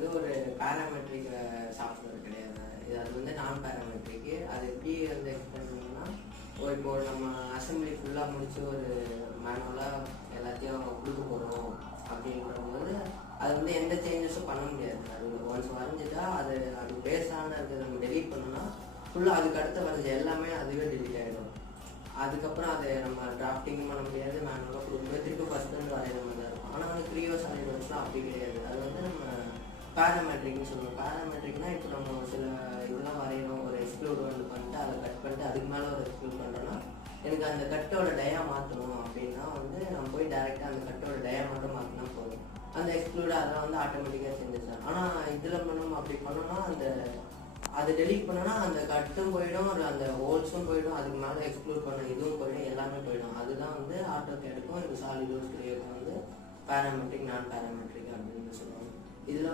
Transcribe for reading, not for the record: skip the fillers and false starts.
வந்து ஒரு parametric software கிடையாது. அது வந்து நான் பேராமெட்ரிக்கு. அது எப்படி வந்து எக்ஸ்பிளைன் பண்ணணும்னா, இப்போ நம்ம அசம்பிளி ஃபுல்லாக முடிச்சு ஒரு மேனுவலாக எல்லாத்தையும் கொடுக்க போகிறோம் அப்படின்றபோது அது வந்து எந்த சேஞ்சஸும் பண்ண முடியாது. அது ஒன்ஸ் வரைஞ்சிட்டா அது பேஸான இருக்கிறத நம்ம டெலீட் பண்ணோம்னா ஃபுல்லாக அதுக்கு அடுத்த வரைஞ்ச எல்லாமே அதுவே டெலீட் ஆகிடும். அதுக்கப்புறம் அதை நம்ம டிராஃப்டிங்கும் பண்ண முடியாது, மேனுவலாக கொடுக்கும்போது திருப்பி ஃபஸ்ட்லேருந்து வரைகிற மாதிரி தான் இருக்கும். ஆனால் வந்து 3 இயர்ஸ் ஆகிடுச்சுன்னா அப்படி கிடையாது. அது வந்து நம்ம பேராமெட்ரிக்னு சொல்லுவோம். பேராமெட்ரிக்னால் இப்போ நம்ம சில இதெல்லாம் வரையணும், ஒரு எக்ஸ்க்ளூட் வந்து பண்ணிட்டு அதை கட் பண்ணிட்டு அதுக்கு மேலே ஒரு எக்ஸ்க்ளூட் பண்ணுறோன்னா எனக்கு அந்த கட்டோட டயா மாற்றணும் அப்படின்னா வந்து நம்ம போய் டேரெக்டாக அந்த கட்டோட டயா மட்டும் மாற்றினா போதும். அந்த எக்ஸ்க்ளூட் அதெல்லாம் வந்து ஆட்டோமேட்டிக்காக செஞ்சுச்சான். ஆனால் இதில் பண்ணணும் அப்படி பண்ணோன்னா அதை டெலீட் பண்ணோன்னா அந்த கட்டும் போயிடும், அந்த ஹோல்ஸும் போயிடும், அதுக்கு மேலே எக்ஸ்க்ளூட் பண்ண இதுவும் போயிடும், எல்லாமே போயிடும். அதுதான் வந்து ஆட்டோகேடுக்கும் இந்த சாலிட்வொர்க்ஸ் கிரியேட் வந்து பேராமெட்ரிக் நான் பேராமெட்ரிக் அப்படின்னு சொல்லுவாங்க. இதில்